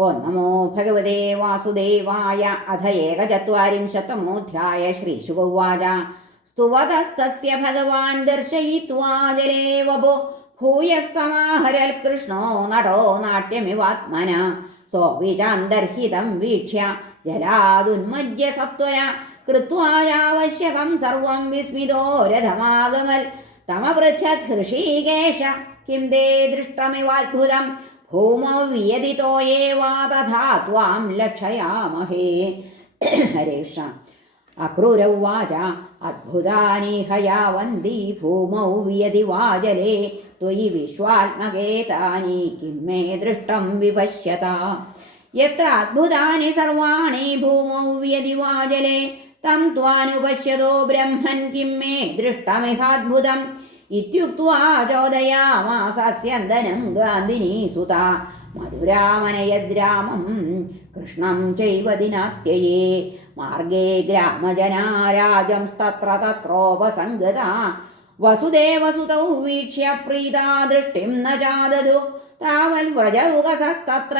ओं नमो भगवते वासुदेवाय। अथ एकचत्वारिंशतमोऽध्याय श्रीशुगौवाच स्तुवतस्तस्य भगवान् दर्शयित्वा जले वभो भूयः समाहरल्कृष्णो नटो नाट्यमिवात्मना। सोऽपिचान्तर्हितं वीक्ष्य जलादुन्मज्य सत्वर कृत्वा यावश्यकं सर्वं विस्मितो रथमागमल्। तमपृच्छत् हृषीकेश। किं ते दृष्टमिवाद्भुतम्। होमव्यदितो ये वा तथा त्वां लक्षयामहे। हरे अक्रूर अक्रूरौवाच अद्भुतानि हयावन्ति भूमौ वियदि वाजले, त्वयि विश्वात्मकेतानि किं मे दृष्टं विपश्यता। यत्र अद्भुतानि सर्वाणि भूमौ व्यदि वाजले, तं त्वानुपश्यतो ब्रह्मन् किं मे दृष्टमिहाद्भुतम्। ഇത്യുക്ത്വാ ചോദയാമാസസ്യന്തനം ഗാന്ധിനീ മധുരാമനയദ്രാമം കൃഷ്ണം ചൈവ ദിനാത്യയേ മാർഗേ ഗ്രാമജനാരാജംസ്തത്ര തത്രോപസംഗത വസുദേവസുതൗ വീക്ഷ്യ പ്രീതാ ദൃഷ്ടിം ന ചാദതു താവൽ വ്രജൗകസസ്തത്ര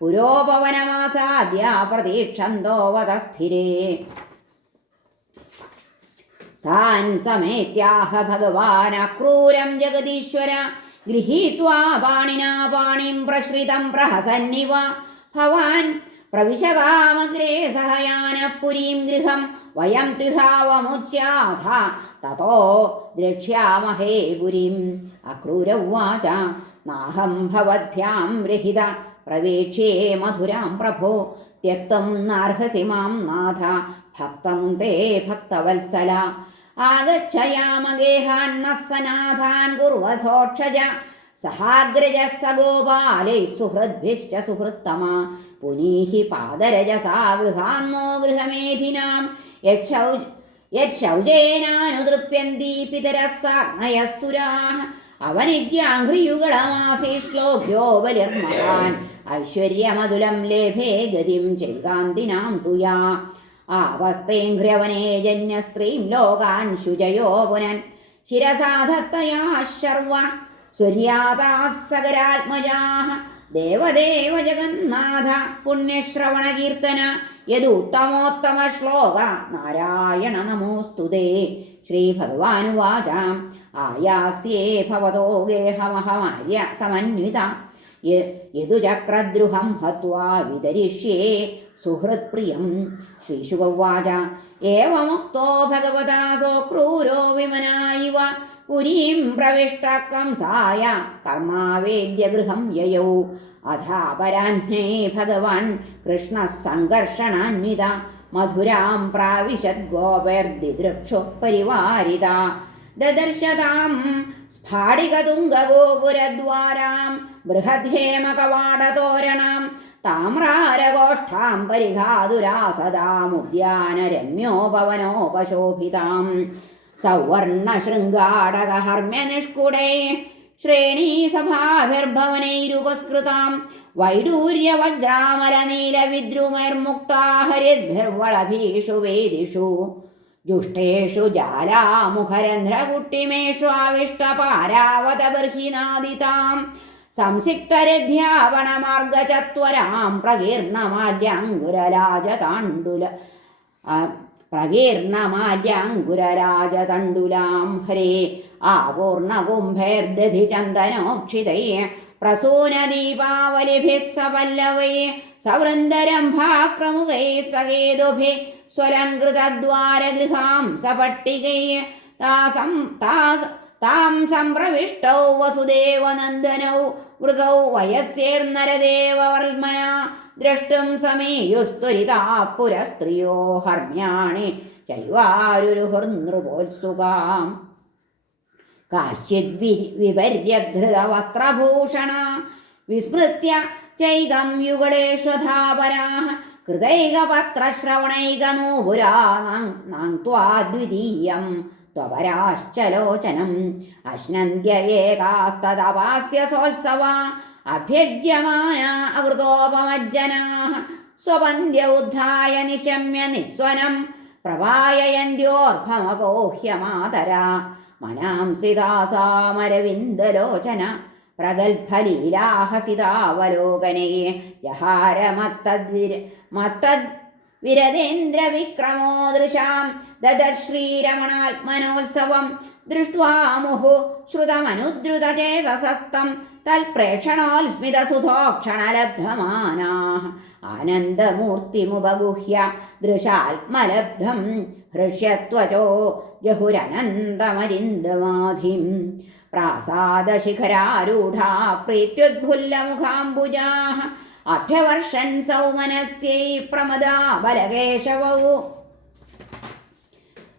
പുരോപവനമാസാദ്യ പ്രതീക്ഷന്തോ വതസ്ഥിരേ താൻ സമേത്യാഹ ഭഗവാൻ അക്രൂരം ജഗദീശ്വര ഗൃഹീത്വാ പാണിനാ പാണിം പ്രശ്രിതം പ്രഹസന്നിവ. ഭവാൻ പ്രവിശതാമഗ്രേ സഹയാനപുരീം ഗൃഹം വയം തുഹാവമുച്യാഥ തതോ ദ്രക്ഷ്യാമഹേ പുരീം. അക്രൂര ഉവാച നാഹം ഭവദ്ഭ്യാം രഹിത. പ്രവേക്ഷ്യേ മധുരാം പ്രഭോ ത്യക്തം നാർഹസി മാം നാഥ ഭക്തം തേ ഭക്തവത്സല. ആഗച്ഛയാമഗേഹാന്ന സനാഥാൻ കുർവധോക്ഷജ സഹാഗ്രജ സഗോപാലൈ സുഹൃദ്ഭിശ്ച സുഹൃത്തമ. പുനീഹി പാദരജസാ ഗൃഹാന്നോ ഗൃഹമേധിനാം. യൗജേനാനുതൃപ്യന്തീ പിതരസ്സാഗ്നയസുരാ അവനിത്യാഘ്രിയുകളമാസീ ശ്ലോക്യോ ബലിർമഹാൻ. ഐശ്വര്യമതുലം ലേഭേ ഗതിം ചെയ്കാന്തിനാം തുയാ. ആവസ്ഥേഘ്ര്യവനേ ജന്യ ലോകാൻ ശുചയോ പുനൻ. ശിരസാധത്തയാ ശർവ. സ്വര്യാതാസകരാത്മജാ ദേവദേവ ജഗന്നാഥ. പുണ്യശ്രവണകീർത്തന. യദുത്തമോത്തമ ശ്ലോക. നാരായണ നമോസ്തുതേ. ഭവതോ ഗേഹമഹമാര്യ സമന്വിത. യദുചക്രദ്രുഹം ഹത്വാ വിതരിഷ്യേ സുഹൃത്പ്രിയം. ശ്രീശുഗവാച ഏവമുക്തോ ഭഗവതാ സോ ക്രൂരോ വിമനായിവ. പുരീം പ്രവിഷ്ട കംസായ കർമാവേദ്യഗൃഹം യയൗ. അഥാപരാഹ്നേ ഭഗവാൻ കൃഷ്ണ സംഘർഷണാന്വിത. മധുരാം പ്രാവിശത് ഗോപർദിദൃക്ഷു പരിവാരിത ദദർശതാം സ്ഫാടികതുംഗഗോപുരദ്വാരാം ബൃഹദ്ഹേമകവാടതോരണാം താമ്രാരഗോഷ്ഠാം പരിഘാതുരാസദാമുദ്യാനരമ്യോപവനോപശോഭിതാം സൗവർണശൃംഗാടകഹർമ്മ്യനിഷ്കുടേ. ശ്രേണീസഭാഭിർഭവനൈരുപസ്കൃതാം. വൈഡൂര്യവജ്രാമലനീലവിദ്രുമൈർമുക്താ ഹരിദ്ഭിർവളഭീഷു വേദിഷു ജുഷ്ടേഷു ജാലാമുഖരന്ധ്രകുട്ടിമേഷു ആവിഷ്ടപാരാവതബർഹിനാദിതാം സംസിക്തരധ്യാവണമാർഗചത്വരാം പ്രകീർണമാല്യങ്കുരലാജതാണ്ടുല പ്രകീർണമാല്യങ്കുരരാജതണ്ടുലാം. ഹരേ ആപൂർണകുംഭൈർദധി ചന്ദനോക്ഷിതൈ പ്രസൂനദീപാവലിഭിः സപല്ലവൈ സവൃന്ദരംഭാക്രമുകൈ സകേതുഭിः സ്വലങ്കൃതദ്വാരഗൃഹാം സപട്ടികൈ താസം താസ താം സംപ്രവിഷ്ടൗ വസുദേവനന്ദനൗ വൃതൗ വയസ്യേർനരദേവവർമ്മന ദ്രഷ്ടും സമീയുസ്ത്വരിതാ പുരസ്ത്രിയോ ഹർമ്യാണി ചൈവാരുരുഹൃനൃപോത്സുകാം കാശ്ചിദ് വിപര്യധൃതവസ്ത്രഭൂഷണ വിസ്മൃത്യ ചൈകം യുഗളേഷ്വധാപരാः कृतैकपत्रश्रवणैकनूपुरा नाङ्त्वाद्वितीयं त्वपराश्चलोचनम् अश्नन्त्य एकास्तदपास्य सोत्सवा अभ्यज्यमाना अकृतोपमज्जनाः स्वपन्द्य उद्धाय निशम्य निःस्वनं प्रवाययन्त्योर्भमपोह्यमातरा मनांसि മനാംസിതാസാമരവിന്ദലോചന പ്രഗത്ഭലീലാഹസിതാവലോകനേ ജഹാര മത്തദ്വിര മത്തദ് വിരതേന്ദ്രവിക്രമോദൃശാം ദദശ്രീരമണാത്മനോത്സവം ദൃഷ്ട്വാ മുഹു ശ്രുതമനുദ്രുതചേതസസ്തം. തൽപ്രേക്ഷണോത്സ്മിതസുധോക്ഷണലബ്ധമാനാः ആനന്ദമൂർത്തിമുപഗുഹ്യ ദൃശാത്മലബ്ധം. ഹൃഷ്യത്വചോ ജഹുരനന്തമരിന്ദമാധിം. പ്രാസാദശിഖരാരൂഢാ പ്രീത്യുദ്ഭുല്ലമുഖാംബുജാः അഭ്യവർഷൻ സൗമനസ്യൈ പ്രമദാ ബലകേശവൗ.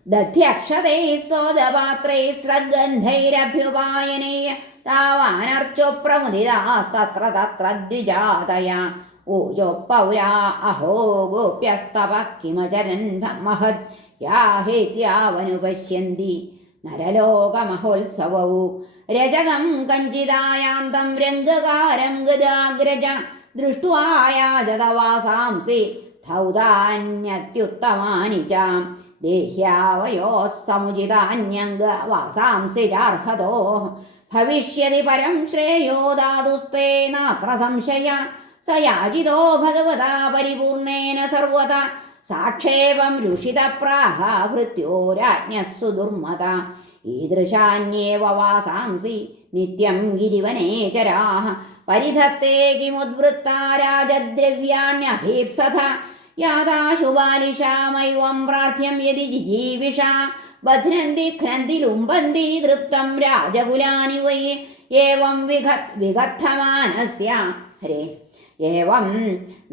ദധ്യക്ഷതൈः സോദപാത്രൈ സ്രഗന്ധൈരഭ്യുപായനേയ താവാനർച്ചോ പ്രമുദിതാസ്തത്ര തത്ര ദ്വിജാതയ ഊജോ പൗരാ അഹോ ഗോപ്യസ്തവ കിമചരൻ മഹത് യാഹേത്യാവനുപശ്യന്തി നരലോകമഹോത്സവൗ രജകം കഞ്ചിതായാന്തം രംഗകാരം ഗജാഗ്രജ ദൃഷ്ടുവായാജതവാസാംസി. ധൗതാന്യത്യുത്തമാനി ച ദേഹ്യാവയോः സമുചിതാന്യംഗവാസാംസി ചാർഹതോ ഭവിഷ്യതി പരം ശ്രേയോ ദാതുസ്തേ നാത്ര സംശയ स याजितो भगवता परिपूर्णेन सर्वदा साक्षेपं रुषितप्राह भृत्यो राज्ञः सुदुर्मता ईदृशान्येव वासांसि नित्यं गिरिवने चराः परिधत्ते किमुद्वृत्ता राजद्रव्याण्यभीप्सथ യാതാശുപാലിശാമൈവം പ്രാർത്ഥ്യം യതി ജിജീവിഷ ബധ്നന്തി ഘ്നന്തി ലുംബന്തി തൃപ്തം രാജകുലാനി വൈ. ഏവം വിഗത് വിഗദ്ധമാനസ്യ ഹരേ. ഏവം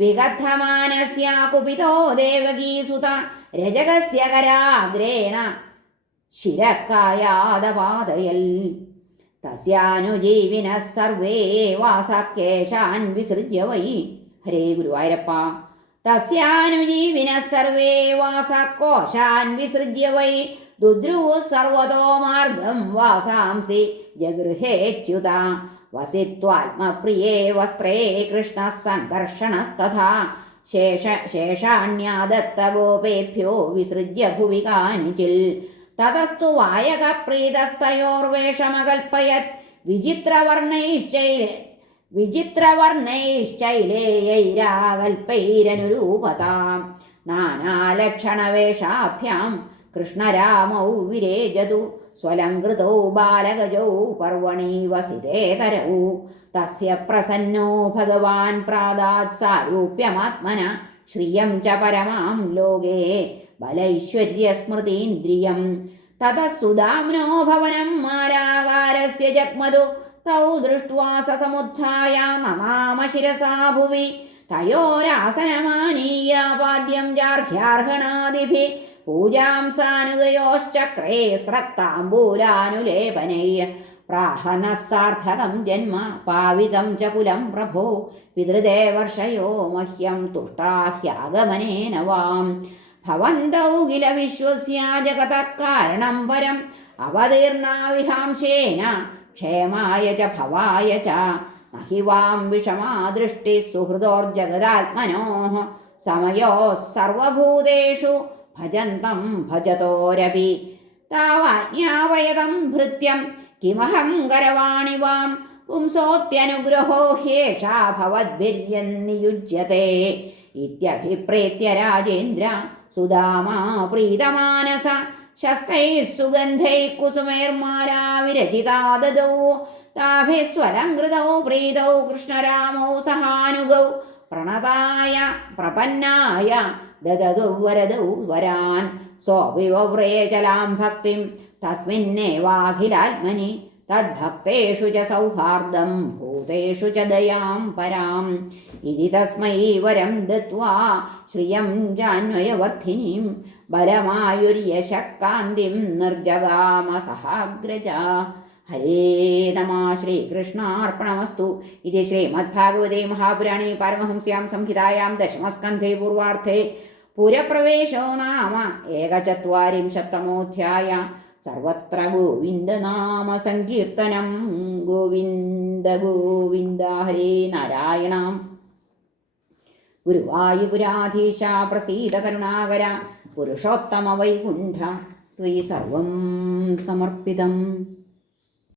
വിഗദ്ധമാനസ്യ കുപിതോ ദേവകീസുത രജകസ്യ കരാഗ്രേണ ശിരക്കായാതപാതയൽ തസ്യാനുജീവിനഃ സർവേ വാസക്കേശാൻ വിസൃജ്യ വൈ. ഹരേ ഗുരുവായൂരപ്പ. തസ്യാനുജീവിന സർവേ വാസക്കോശാൻ വിസൃജ്യ വൈ ദുദ്രൂ സർവതോ മാർഗം വാസാംസി ജഗൃഹേച്യുത വസിത്വാത്മപ്രിയേ വസ്ത്രേ കൃഷ്ണ സംഘർഷണസ്തഥാ ശേഷ ശേഷാണ്യാദത്തഗോപേഭ്യോ വിസൃജ്യ ഭുവി കാനിചിൽ തതസ്തു വായകപ്രീതസ്തയോർവേഷമകൽപ്പയത് വിചിത്രവർണൈശ്ചൈല വിചിത്രവർണൈശ്ചൈലേയൈരാകൽപ്പൈരനുരൂപതാം നാനാലക്ഷണവേഷാഭ്യാം. കൃഷ്ണരാമൗ വിരേജതു. സ്വലംകൃതോ ബാലഗജൗ പർവണീ വസിതേതരൗ തസ്യ പ്രസന്നോ ഭഗവാൻ പ്രാദാത് സാരൂപ്യമാത്മന. ശ്രിയം ച പരമാം ലോകേ. ബലൈശ്വര്യസ്മൃതീന്ദ്രിയം. തതസുദാംനോ ഭവനം മാലാകാരസ്യ ജഗ്മതു. तौ दृष्ट्वा स समुत्थाय नमाम शिरसा भुवि तयोरासनमानीय पाद्यं जार्घ्यार्हणादिभिः पूजां सानुगयोश्चक्रे स्रक्ताम्बूलानुलेपनैः प्राहनः सार्थकं जन्म पावितं च कुलं प्रभो पितृदेवर्षयो मह्यं तुष्टा ह्यागमनेन वां भवन्तौ किल विश्वस्य जगतः कारणं परम् अवतीर्णा ക്ഷേമായ ച ഭവായ ച. നഹി വാം വിഷമാ ദൃഷ്ടി സുഹൃതോർജഗദാത്മനോ സമയോ സർവഭൂതേഷു ഭജന്തം ഭജതോരപി താവാജ്ഞാവയതം ഭൃത്യം കിമഹം കരവാണി വാം. പുംസോത്യനുഗ്രഹോ ഹ്യേഷാ ഭവദ്ഭിര്യന്നിയുജ്യത്തെ ഇത്യഭിപ്രേത്യ രാജേന്ദ്ര സുദാമാ പ്രീതമാനസ. ശസ്തൈ സുഗന്ധൈ കുസുമൈർമാലാ വിരചിതാദതൗ താഭിസ്വലങ്കൃതൗ പ്രീതൗ കൃഷ്ണരാമൗ സഹാനുഗൗ. പ്രണതായ പ്രപന്നായ ദദതു വരദൗ വരാൻ. സോപിവ്രേചലാം ഭക്തിം. തസ്മിന്നേവാഖിലാത്മനി തദ്ഭക്തേഷു ച സൗഹാർദ്ദം ഭൂതേഷു ച ദയാം പരാം. ഇതി തസ്മൈ വരം ദത്വാ ശ്രിയം ജാന്വയവർദ്ധിനീം ബലമായുര്യശക്കാന്തിം നിർജഗാമ സഹാഗ്രജ. ഹരേ നമ ശ്രീകൃഷ്ണാർപ്പണമസ്തു. ഇതി ശ്രീമദ്ഭാഗവതേ മഹാപുരാണേ പാരമഹംസ്യാം സംഹിതായാം ദശമസ്കന്ധേ പൂർവാർത്ഥേ. പുരപ്രവേശോ നാമ ഏകചത്വരിംശത്തമോധ്യായ. സർവത്ര ഗോവിന്ദനാമസങ്കീർത്തനം ഗോവിന്ദ ഗോവിന്ദ ഹരേ നാരായണ. ഗുരുവായുപുരാധീശ പ്രസീത കരുണാകര പുരുഷോത്തമ വൈകുണ്ഠ ത്വയി സർവം സമർപ്പിതം.